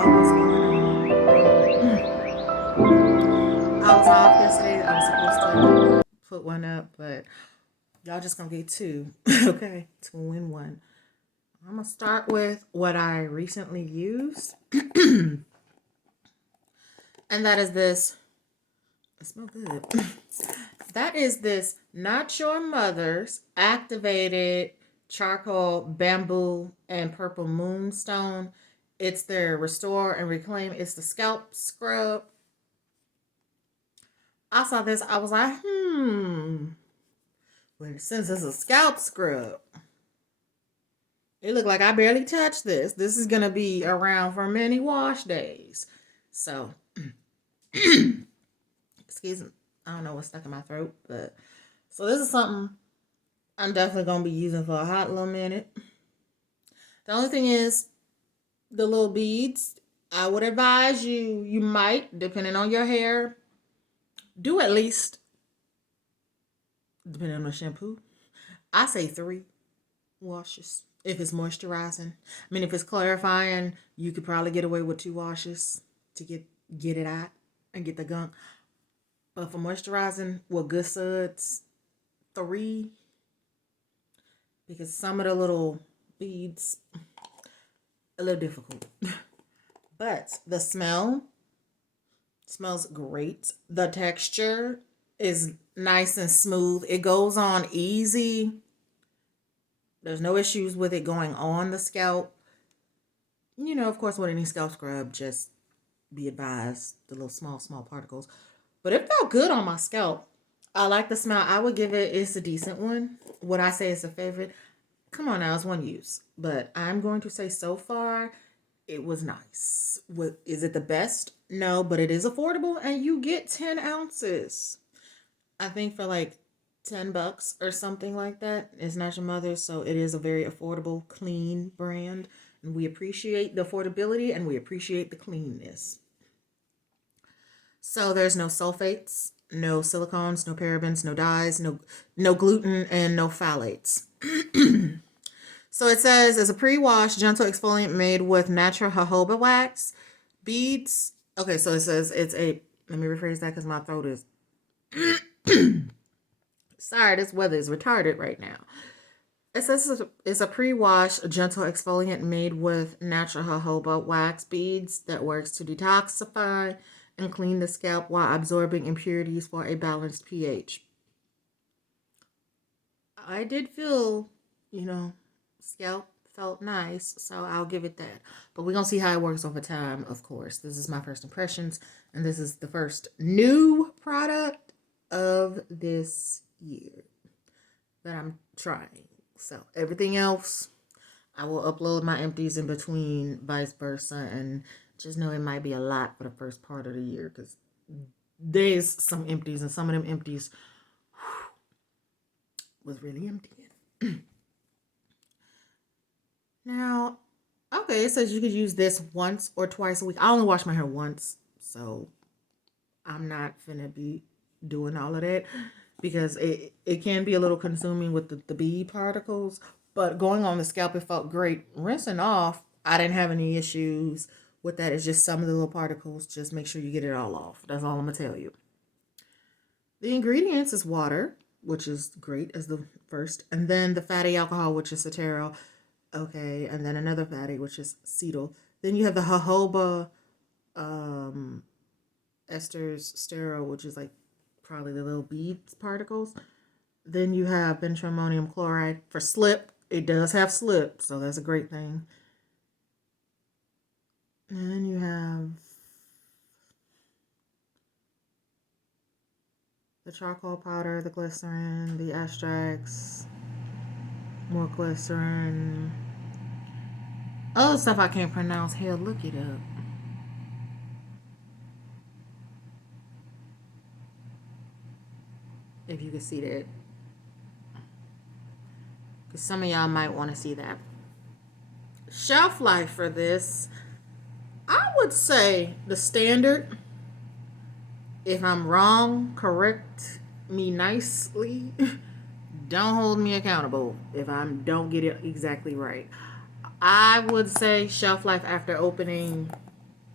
y'all, what's going on? I was off yesterday. I was supposed to put one up, but y'all just gonna get two. Okay, to win one. I'm gonna start with what I recently used, and that is this. It smells good. That is this Not Your Mother's activated charcoal, bamboo, and purple moonstone. It's their restore and reclaim. It's the scalp scrub. I saw this. I was like, Well, since it's a scalp scrub, it looked like I barely touched this. This is gonna be around for many wash days. So, excuse me. I don't know what's stuck in my throat, but so this is something I'm definitely gonna be using for a hot little minute. The only thing is the little beads. I would advise you might, depending on your hair, do at least, depending on the shampoo, I say 3 washes if it's moisturizing. I mean, if it's clarifying, you could probably get away with 2 washes to get it out and get the gunk. But for moisturizing with good suds, 3, because some of the little beads a little difficult. But the smell smells great. The texture is nice and smooth. It goes on easy. There's no issues with it going on the scalp. Of course, with any scalp scrub, just be advised the little small particles. But it felt good on my scalp. I like the smell. I would give it, it's a decent one. Would I say it's a favorite? Come on now, it's one use. But I'm going to say so far, it was nice. Is it the best? No, but it is affordable and you get 10 ounces. I think for like $10 or something like that. It's Not Your Mother's, so it is a very affordable, clean brand. And we appreciate the affordability and we appreciate the cleanness. So there's no sulfates, no silicones, no parabens, no dyes, no gluten, and no phthalates. So it says it's a pre-wash gentle exfoliant made with natural jojoba wax, beads. Okay, so it says it's a. Let me rephrase that because my throat is. Sorry, this weather is retarded right now. It says it's a pre-wash gentle exfoliant made with natural jojoba wax beads that works to detoxify and clean the scalp while absorbing impurities for a balanced pH. I did feel, scalp felt nice, so I'll give it that. But we're going to see how it works over time, of course. This is my first impressions, and this is the first new product of this year that I'm trying. So everything else, I will upload my empties in between, vice versa, and just know it might be a lot for the first part of the year because there's some empties, and some of them empties was really emptying. Now, okay, it says you could use this once or twice a week. I only wash my hair once, so I'm not finna be doing all of that because it can be a little consuming with the bead particles. But going on the scalp, it felt great. Rinsing off, I didn't have any issues with that. It's just some of the little particles. Just make sure you get it all off. That's all I'm going to tell you. The ingredients is water, which is great as the first. And then the fatty alcohol, which is cetearyl. Okay, and then another fatty, which is cetyl. Then you have the jojoba esters sterol, which is like probably the little beads particles. Then you have benzoammonium chloride for slip. It does have slip, so that's a great thing. And then you have the charcoal powder, the glycerin, the extracts, more glycerin. Other stuff I can't pronounce. Hell, look it up. If you can see that. Because some of y'all might want to see that. Shelf life for this, I would say the standard. If I'm wrong, correct me nicely. Don't hold me accountable if I don't get it exactly right. I would say shelf life after opening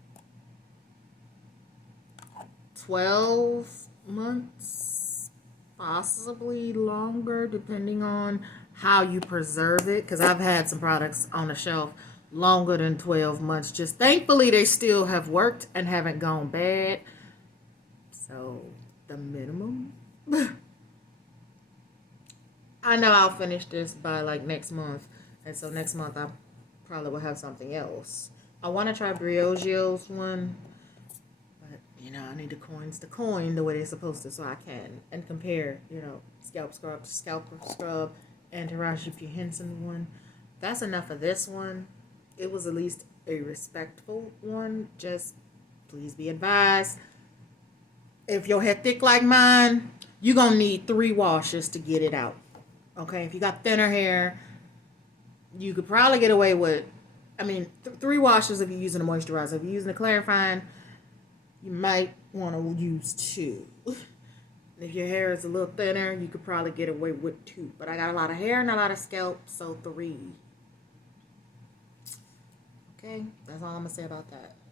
12 months, possibly longer, depending on how you preserve it. Because I've had some products on the shelf longer than 12 months. Just thankfully, they still have worked and haven't gone bad. So, the minimum. I know I'll finish this by like next month. And so next month I probably will have something else. I want to try Briogio's one, but I need the coin the way they're supposed to, so I can and compare, scalp scrub to scalper scrub and Taraji P Henson one. That's enough of this one. It was at least a respectful one. Just please be advised, if your hair thick like mine, you're gonna need 3 washes to get it out. Okay, if you got thinner hair, you could probably get away with, 3 washes if you're using a moisturizer. If you're using a clarifying, you might want to use 2. If your hair is a little thinner, you could probably get away with 2. But I got a lot of hair and a lot of scalp, so 3. Okay, that's all I'm going to say about that.